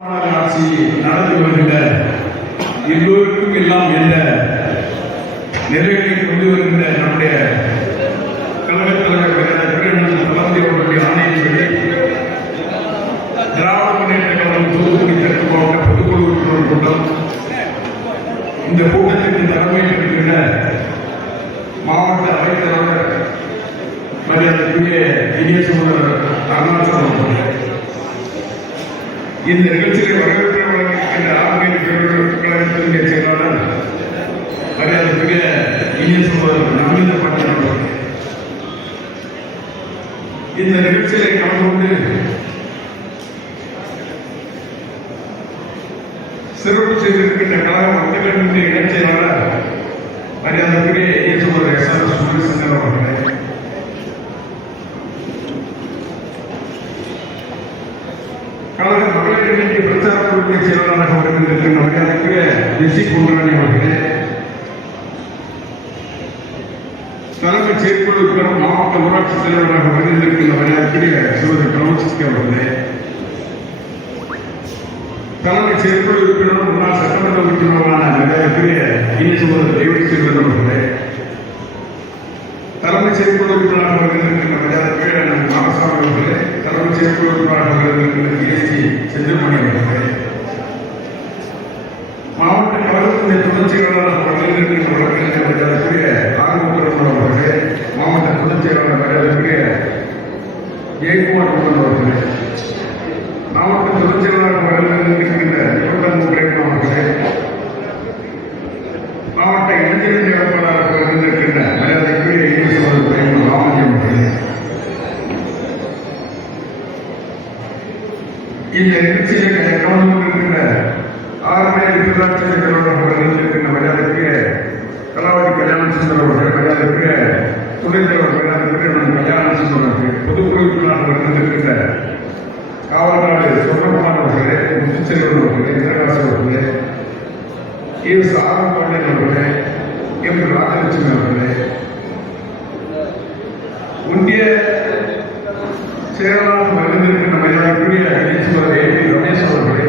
ஆட்சி நடந்து வருகின்ற எல்லோருக்கும் எல்லாம் என்ற நிறைவேற்றி கொண்டு வருகின்ற நம்முடைய கழகத் தலைவர் தளபதி அவர்களுடைய ஆணையின்படி திராவிட முன்னேற்ற கழகம் தூத்துக்குடி தெற்கு மாவட்ட பொதுக்குழு உறுப்பினர் கூட்டம் இந்த கூட்டத்திற்கு தலைமையேற்றிருக்கின்ற மாவட்ட அவைத்தலைவர் மரியாதைக்குரிய இனிய சகோதரர் அருணாச்சலம் அவர்கள் இந்த நிகழ்ச்சியை வரவேற்று வழங்குகின்ற ஆன்மீக கழகத்தினுடைய செயலாளர் மரியாதைக்குரிய இனிய சகோதரர் நவீன பாண்டியன் அவர்கள் இந்த நிகழ்ச்சியை கலந்து கொண்டு சிறப்பு செய்திருக்கின்ற கழக மக்களினுடைய இணைச் செயலாளர் மரியாதைக்குரிய இனிய சகோதரர் எஸ்.ஆர். சுந்தரசங்கர் அவர்களே, கழக மகளிர் இணைய பிரச்சார குழுவின் செயலாளராக வருகின்ற மரியாதைக்குரிய ஜெசி குண்டராணி அவர்களே, தலைமை செயற்குழு உறுப்பினர் மாவட்ட ஊராட்சி தலைவராக வருகின்ற மரியாதைக்குரிய சகோதரி பிரமோசிக்கு அவர்களே, தலைமை செயற்குழு உறுப்பினர் முன்னாள் சட்டமன்ற உறுப்பினரான மரியாதைக்குரிய இனிய சகோதரர் தேவடி செல்வன் அவர்களே, தலைமை செயற்குழு உறுப்பினராக வருகின்ற மரியாதைக்குரிய நாகசாமி அவர்களே, தலைமை செயற்குழு உறுப்பினராக வருகின்ற டிஎஸ்டி செந்தில்மணி அவர்களே, மாவட்ட கழகத்தினுடைய துணைச் செயலாளராக வருகின்ற மரியாதைக்குரிய ஆறுமுகபுரம் அவர்களே, மாவட்ட துணைச் செயலாளர் மரியாதைக்குரிய ஜெயக்குமார் அவர்களே, மாவட்ட துணைச் செயலாளராக வருகின்ற நிபந்தன் அவர்களே, மாவட்ட இளைஞர் வேட்பாளராக வருகின்ற மரியாதைக்குரிய இனிய சகோதரர் ராமஜி அவர்களே, இந்த நிகழ்ச்சியை கலந்து கொண்டிருக்கின்ற ஆறுமணி உள்ளாட்சி தலைவராக வருகின்ற மரியாதைக்குரிய கலாவதி கல்யாண சுந்தர் அவர்கள், மரியாதைக்குரிய துணைத் தலைவர் மரியாதைக்குரிய கல்யாண சுந்தர் அவர்கள், பொதுக்குழு உறுப்பினராக வருகின்ற காவல்நாடு சுப்பிரமணியன் அவர்களே, முத்துச்செல்வன் அவர்களே, இந்திரகாசி அவர்களே, எஸ். ஆரம்பாண்டியன் அவர்களே, எம். ராஜலட்சுமி அவர்களே, ஒன்றிய செயலாளர் வருகின்ற மரியாதைக்குரிய இணைச்சவர் ஏ.பி. ரமேஷ் அவர்களே,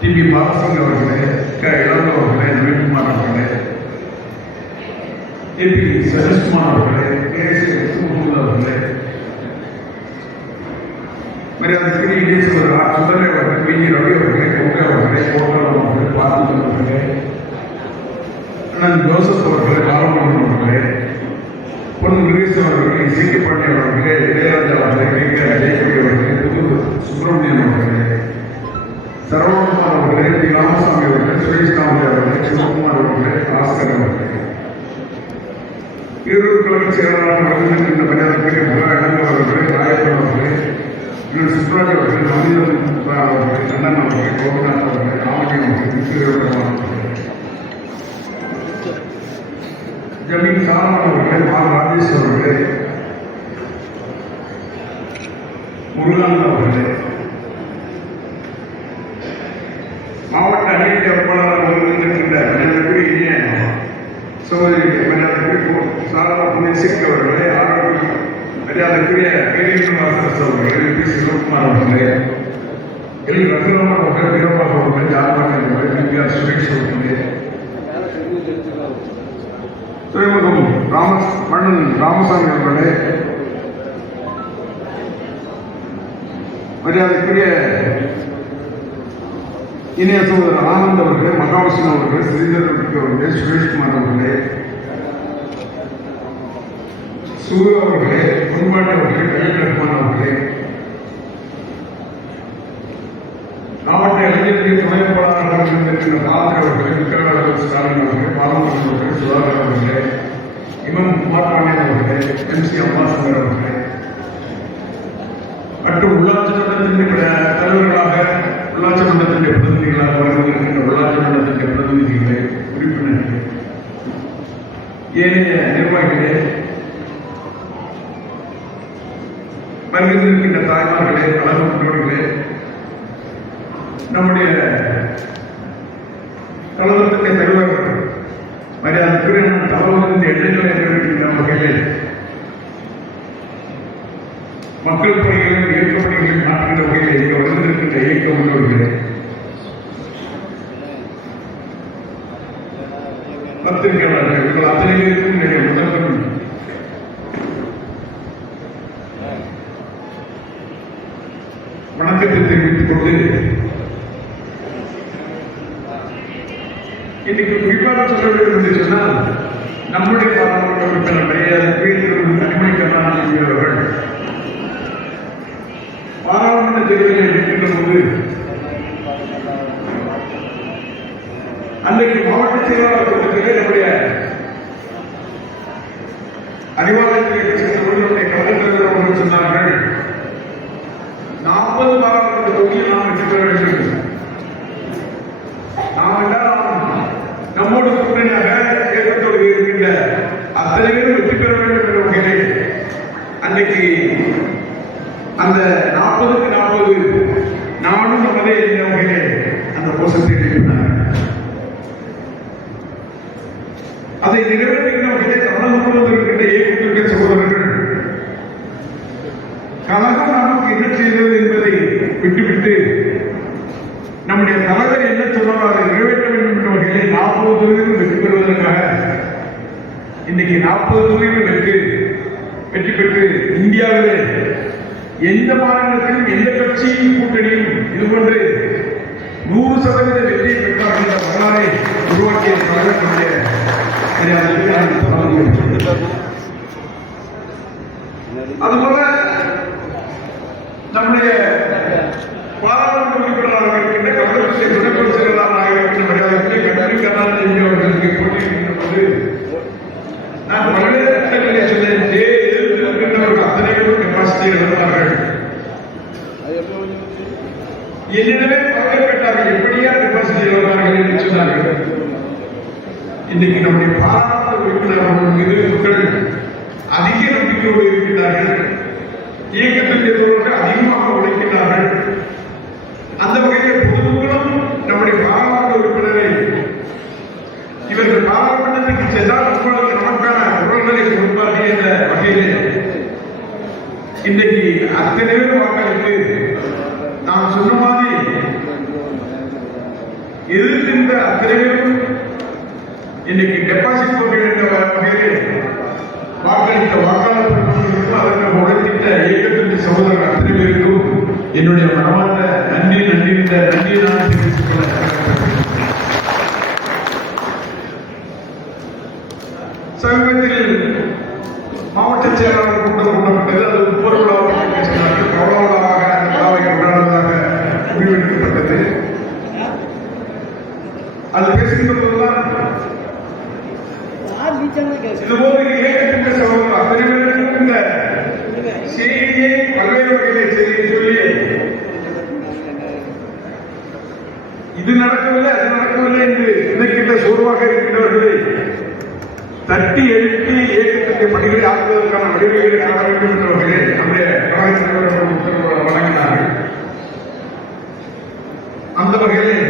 டி.பி. பாலசிங் அவர்களே, க. இளங்கோ அவர்களே, நவீன்குமார் அவர்களே, ஏ.பி. சதீஷ்குமார் அவர்களே, கே.எஸ். முகமது அவர்களே, மரியாதைக்குரிய இனிய சகோதரர் சுந்தரே அவர்கள், பி.ஜி. ரவி அவர்களே, கோகே அவர்களே, கோட்டாளம் அவர்களே, பார்த்திபன் அவர்களே, அண்ணன் ஜோசப் அவர்களே, பாலமணன் அவர்களே, பொன் முருகேசன் அவர்களே, இசைக்கப்பாண்டி அவர்களே, இளையராஜா அவர்களே, ஜெயக்குடி அவர்களே, புது சுப்பிரமணியன் அவர்களே, சரவணகுமார் அவர்களே, டி. ராமசாமி அவர்களே, சுரேஷ் தாமரை அவர்களே, சிவகுமார் அவர்களே, ஆஸ்கர் அவர்களே, ஈரோடு கழக செயலாளர் வருகின்ற மரியாதைக்குரிய புகழ் இளங்கோ அவர்களே, ராயப்பன் அவர்களே, சுப்ராஜ் அவர்கள், நவீன அவர்களே, கண்ணன் அவர்களே, கோபிநாத் அவர்களே, ராமஜி அவர்கள், ஜமீன் சாரமன் அவர்களே, மா. ராஜேஷ் அவர்களே, முருகானந்த் அவர்களே, மாவட்ட அணியின் வேட்பாளராக வருகின்ற மரியாதைக்குரிய இனிய சகோதரி மரியாதைக்குரிய சாரதா புண்ணியசிக் அவர்களே, ஆரோக்கிய மரியாதைக்குரிய பேரிவாசஸ் அவர்களே, பி. சிவகுமார் அவர்களே, எல். ரகுராமன் அவர்கள், வீரபாபு அவர்கள், ஜான்பாண்டி அவர்கள், பி.ஆர். சுரேஷ் அவர்களே, துறைமுகம் மன்னன் ராமசாமி அவர்களே, மரியாதைக்குரிய இனிய சகோதரர் ஆனந்த் அவர்களே, மகாவிஷ்ணு அவர்கள், ஸ்ரீதர் அவர்களே, சுரேஷ்குமார் அவர்களே, சூரிய அவர்களே, பொன்பாண்டி அவர்களே, கலில் ரஹ்மான் அவர்களே, மாவட்ட இளைஞர்கள் துணை பொருளாளராக இருந்திருக்கின்ற ராஜ் அவர்களே, விக்கிரவாளர் ஸ்டாலின் அவர்களே, பாலமுருகன் அவர்களே, சுதாகர் அவர்களே, இமம் குமார் பாண்டியன் அவர்களே, எம்.சி. அம்பாசங்கர் அவர்களே, மற்றும் உள்ளாட்சி மன்றத்தின் தலைவர்களாக உள்ளாட்சி மன்றத்தின் பிரதிநிதிகளாக வருகின்ற உள்ளாட்சி மன்றத்தின் பிரதிநிதிகளே, உறுப்பினர்களே, ஏனைய நிர்வாகிகளே, வருகின்ற தாய்மார்களே, கழக முன்னோடிகளே, நம்முடைய கழகத்தினுடைய தலைவர் மரியாதைக்குரிய தமிழகத்தின் எண்ணங்களை நிறைவேற்றுகின்ற வகையில் மக்கள் பணிகளையும் இயக்க பணிகளையும் நாட்டுகின்ற வகையில் இங்கே வந்திருக்கின்ற இயக்க முன்னோர்களே, வணக்கத்தை தெரிவித்துக் கொண்டு இன்னைக்கு குறிப்பாக சொல்ல வேண்டும் என்று சொன்னால் நம்முடைய பாராளுமன்ற உறுப்பினர் கனிமொழி கருணாநிதி அவர்கள் பாராளுமன்ற தேர்தலில் இருக்கின்ற போது அன்றைக்கு மாவட்ட செயலாளர் கூட்டத்திலே நம்முடைய அறிவாலயத்திலே கலெக்டர் அவர்கள் சொன்னார்கள் 40 பாராளுமன்ற தொகுதியில் நாம் வெற்றி பெற வேண்டும். நாம் என்றால் நம்மோடு கூட்டணியாக ஏற்பட்டோடு இருக்கின்ற அத்தனை பேரும் வெற்றி பெற வேண்டும் என்ற வகையில் அன்றைக்கு அந்த 40க்கு 40 நானும் நமதே என்ற வகையில் அந்த கோஷத்தை எழுப்பினார். அதை நிறைவேற்றுகின்ற வகையிலே தமிழகம் முழுவதும் இருக்கின்ற இயக்கத்திற்கு சகோதரர்கள் கழகம் நமக்கு என்ன செய்தது என்பதை விட்டுவிட்டு நம்முடைய தலைவர் என்ன சொன்னாலும் அதை நிறைவேற்ற வேண்டும் என்ற வகையில் 40 தொகுதிகள் வெற்றி பெறுவதற்காக இன்னைக்கு 40 தொகுதிகள் வெற்றி பெற்று இந்தியாவிலே எந்த மாநிலத்திலும் எந்த கட்சியும் கூட்டணியும் இதுபோன்று 100% வெற்றியை பெற்றார் என்ற வரலாறை உருவாக்கிய தலைவர்களுடைய அதுபோல நம்முடைய பாராளுமன்ற உறுப்பினராக இருக்கின்ற கமலத்தை துணைப்பொருள் செயலாளராக இருக்கின்ற மரியாதைக்குரிய கனிமொழி கருணாநிதி அவர்களுக்கு போட்டியிடுகின்ற போது நான் பல்வேறு கட்டங்களிலே சொன்னேன், இருக்கின்றவர்கள் அத்தனை பேரும் கெப்பாசிட்டியை இழந்தார்கள். என்னிடமே பலர் கேட்டார்கள், எப்படியா கெப்பாசிட்டி இழந்தார்கள் என்று சொன்னார்கள். இன்னைக்கு நம்முடைய பாராளுமன்ற உறுப்பினர்கள் மீது மக்கள் அதிக நம்பிக்கையோடு இருக்கின்றார்கள். இயக்கத்தின் எதிர்வர்கள் அதிகமாக உழைக்கின்றார்கள். அந்த வகையில் பொதுமக்களும் நம்முடைய பாராளுமன்ற உறுப்பினரை இவர்கள் பாராளுமன்றத்திற்கு சென்றால் உங்களுக்கு நமக்கான குரல்களை கொடுப்பார்கள் என்ற வகையிலே இன்றைக்கு அத்தனை பேர் வாக்களித்து நாம் சொன்ன மாதிரி எதிர்க்கின்ற அத்தனை பேரும் இன்னைக்கு டெபாசிட் தொகை என்ற வகையிலே வாக்களித்த வாக்காளர்களுக்கும் அதற்கு உழைத்திட்ட இயக்கத்தின் சகோதரர்கள் அத்தனை பேருக்கும் என்னுடைய மனமார்ந்த நன்றி நான் தெரிவித்துக் கொள்ள சமீபத்தில் மாவட்ட செயலாளர் கூட்டம் கூட்டப்பட்டது. அது ஒவ்வொரு விழாவாக பேசினார்கள். கவனமாக அந்த விழாவை கொண்டாடுவதாக முடிவெடுக்கப்பட்டது. அது பேசுகின்ற போதுதான் இதுபோது இயக்கத்தின் சகோதரர் அத்தனை பேருக்கும் இந்த செய்தியை பல்வேறு வகையிலே சொல்லி இது நடக்கவில்லை அது நடக்கவில்லை என்று நினைக்கின்ற சோர்வாக இருக்கின்றவர்களை தட்டி எழுப்பி இயக்கத்திற்கு பணிகளை ஆக்குவதற்கான வழிவகைகளை காண வேண்டும் என்ற வகையில் நம்முடைய கலாச்சார உத்தரவு வழங்கினார்கள். அந்த வகையில்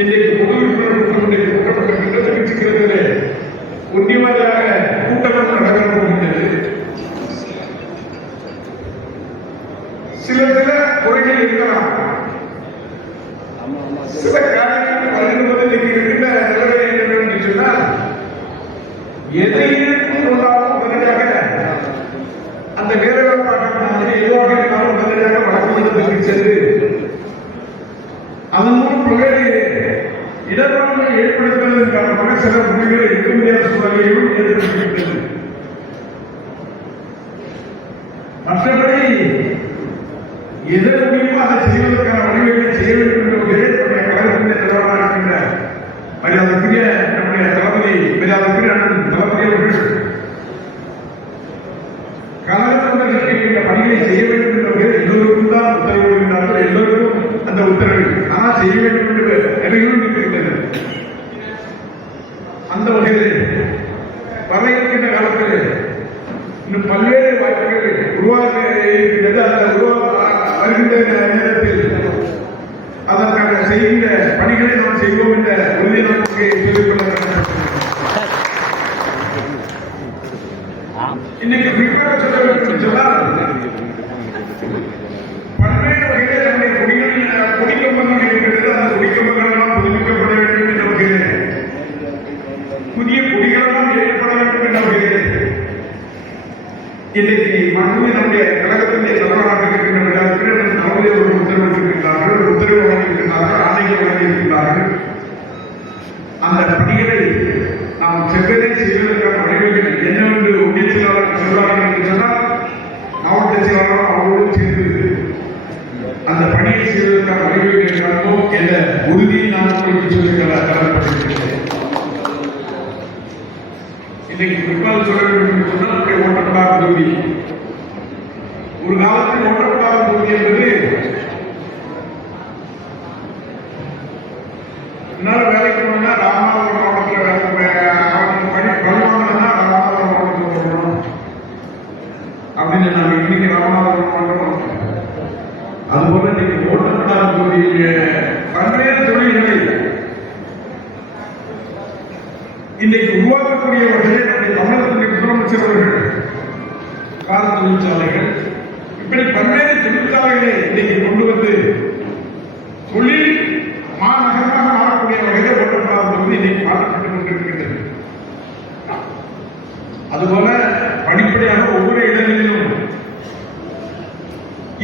இன்றைக்கு பொது உறுப்பினர்கள் கூட்டப்பட்டிருக்கின்ற தெரிவிச்சுக்கிறதிலே ஒன்றியமாக கூட்டங்கள் நடக்க போகின்றது. சில குறைகள் இருக்கலாம். சில காரியங்கள் வழங்குவது இன்னைக்கு இருக்கின்ற நிலைமை என்ன என்று சொன்னால் எதையும் கொண்டாலும் உடனடியாக அந்த வேலைவாய்ப்பாக எதுவாக இருந்தாலும் உடனடியாக வழக்கு மன்றத்திற்கு சென்று அதன் மூலம் பல்வேறு இடர்பாடுகளை ஏற்படுத்துவதற்கான சில முடிவுகளை எடுக்க முடியாத சூழலையும் ஏற்படுத்திவிட்டது. மற்றபடி எதை முடியுமோ அதை செய்வதற்கான வழிவகைகளை செய்ய வேண்டும் என்ற நம்முடைய கழகத்தின் நிலவரமாக இருக்கின்ற மரியாதைக்குரிய நம்முடைய மரியாதைக்குரிய தளபதி அவர்கள் கழகத்தினருக்கு இருக்கின்ற பணிகளை செய்ய வேண்டும் என்ற வகையில் எல்லோருக்கும் தான் உத்தரவு வருகிறார்கள். எல்லோருக்கும் அந்த உத்தரவு ஆனால் செய்ய வேண்டும் என்று நிலையிலும் இருக்கிறது. அந்த வகையில் வர இருக்கின்ற காலத்தில் இன்னும் பல்வேறு வாய்ப்புகள் உருவாக இருக்கின்றது. அந்த வருகின்ற நேரத்தில் அதற்கான செய்கின்ற பணிகளை நாம் செய்வோம் என்ற உறுதியை நமக்கு சொல்லிக்கொள்ள இன்னைக்கு குறிப்பாக சொல்ல வேண்டும் என்று சொன்னால் பல்வேறு வகையில் நம்முடைய குடிக்கம்பங்கள் இருக்கின்றது. அந்த குடிக்கம்பங்கள் எல்லாம் புதுப்பிக்கப்பட வேண்டும் என்ற வகையில் புதிய குடிகளெல்லாம் ஏற்பட வேண்டும் என்ற வகையில் இன்றைக்கு மட்டுமே நம்முடைய கழகத்தினுடைய தலைவராக இருக்கின்ற பணியை செய்வதற்கான வழிவகை காண்போம் என்ற உறுதியை நான் உங்களுக்கு சொல்லி கடமைப்பட்டிருக்கிறேன். இன்னைக்கு பிற்பாடு சொல்ல வேண்டும் என்று சொன்னால் ஓட்டப்படாத தொகுதி. ஒரு காலத்தில் ஓட்டப்படாத தொகுதி என்பது என்னால் வேலைக்கு போனா ராமநாதபுரம் மாவட்டத்தில் பணிவாங்கன்னா ராமநாதபுரம் மாவட்டத்தில் போகணும் அப்படின்னு நாங்கள் இன்னைக்கு ராமநாதபுரம் மாவட்டம். அதுபோல இன்னைக்கு ஓட்டப்படாத தொகுதியில் பல்வேறு தொழில்களை இன்றைக்கு உருவாக்கக்கூடிய வகையில் நம்முடைய தமிழகத்தினுடைய முதலமைச்சர் அவர்கள் கார தொழிற்சாலைகள் இப்படி பல்வேறு தொழிற்சாலைகளை இன்றைக்கு கொண்டு வந்து தொழில் மாநகரமாக மாறக்கூடிய வகையில் ஓட்டப்படாத தொகுதி இன்னைக்கு மாற்றப்பட்டுக் கொண்டிருக்கிறது. அதுபோல படிப்படியாக ஒவ்வொரு இடங்களிலும்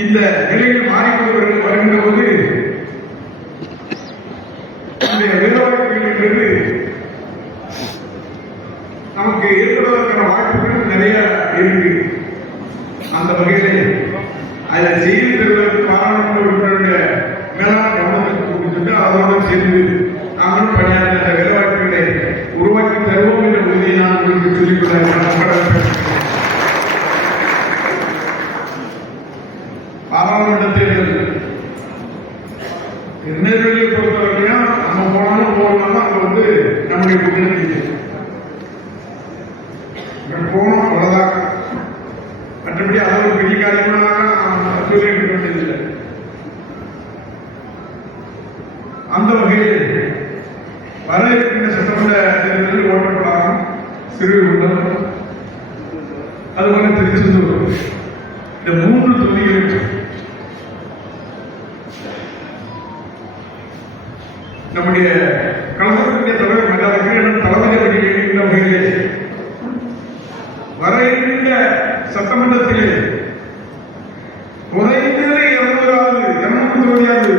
இந்த நிலையில் மாறிக்கொண்டு வருகின்ற போது இந்த வேலைவாய்ப்புகள் என்பது நமக்கு ஏற்படுவதற்கான வாய்ப்புகள் நிறைய இருக்கு. அந்த வகையிலே அதை செய்து தருவதற்கு பாராளுமன்ற உறுப்பினருடைய மேலாண் கவனத்துக்கு கொடுத்துட்டு அதோடு சேர்ந்து நாங்களும் பணியாற்ற வேலைவாய்ப்புகளை உருவாக்கி தருவோம் என்ற உறுதியை நான் உங்களுக்கு சொல்லிக்கொள்ள பாராளுமன்ற தேர்தல் திருநெல்வேலியை பொறுத்தவரையும் நம்ம போனாலும் போகலாமா அங்க வந்து நம்முடைய கூட்டணி போனோம் அவ்வளவுதான். மற்றபடி அது ஒரு பெரிய காரியமாக சொல்லிட்டு வேண்டியதில்லை. அந்த வகையில் வர இருக்கின்ற சட்டமன்ற தேர்தலில் ஓட்டப்படாமல் சிறுகுண்டம் அதுபோல திருச்செந்தூர் இந்த 3 தொகுதிகளில் நம்முடைய கழகத்தினுடைய தலைவர் மல்லார்கள் தலைமை இருக்கின்ற வகையிலே வர இருக்கின்ற சட்டமன்றத்திலே குறைந்தது 200 தொகுதியாவது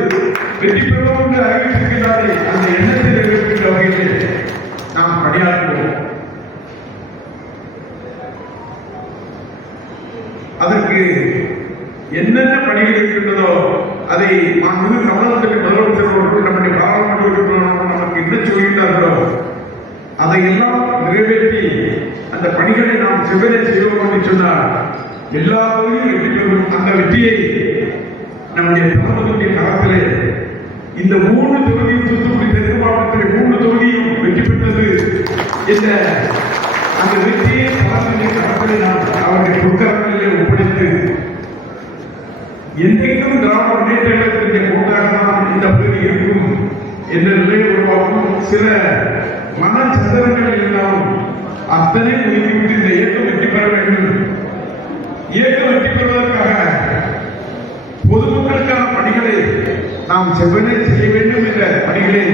வெற்றி பெறுவோம் என்று அறிவித்திருக்கிறாரே அந்த எண்ணத்தில் இருக்கின்ற வகையிலே நாம் பணியாற்றுவோம். அதற்கு என்னென்ன பணிகள் இருக்கின்றதோ அதை மாண்புமிகு தமிழகத்தின் முதலமைச்சர் அவர்கள் நம்முடைய பாராளுமன்ற உறுப்பினர்கள் நமக்கு என்ன சொல்கிறார்களோ அதையெல்லாம் நிறைவேற்றி அந்த பணிகளை நாம் செவ்வனே செய்வோம் என்று சொன்னால் எல்லா தொகுதியும் வெற்றி பெறும். அந்த வெற்றியை நம்முடைய தமிழகத்தினுடைய காலத்திலே இந்த 3 தொகுதியும் தூத்துக்குடி தெற்கு மாவட்டத்தில் 3 தொகுதியும் வெற்றி பெற்றது என்ற அந்த வெற்றியை தமிழகத்தினுடைய காலத்திலே நாம் அவருடைய பொற்காலங்களிலே ஒப்படைத்து என்றைக்கும் திராவிட முன்னேற்ற கழகத்தினுடைய கொண்டாக தான் இந்த பகுதி இருக்கும் என்ற நிலையை உருவாக்கும். சில மனச்சந்தரங்கள் இருந்தாலும் அத்தனை ஒதுக்கிவிட்டு இந்த இயக்கம் வெற்றி பெற வேண்டும். இயக்கம் வெற்றி பெறுவதற்காக பொதுமக்களுக்கான பணிகளை நாம் செவ்வனே செய்ய வேண்டும் என்ற பணிகளை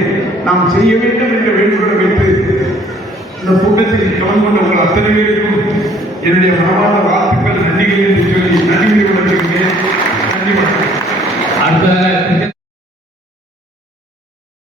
நாம் செய்ய வேண்டும் என்ற வேண்டுகோளை வைத்து இந்த கூட்டத்தில் கலந்து கொண்ட உங்கள் அத்தனை பேருக்கும் என்னுடைய மனமார்ந்த வாழ்த்துக்கள் நன்றிகளை சொல்லி நன்றி வணங்குகிறேன். நன்றி வணக்கம்.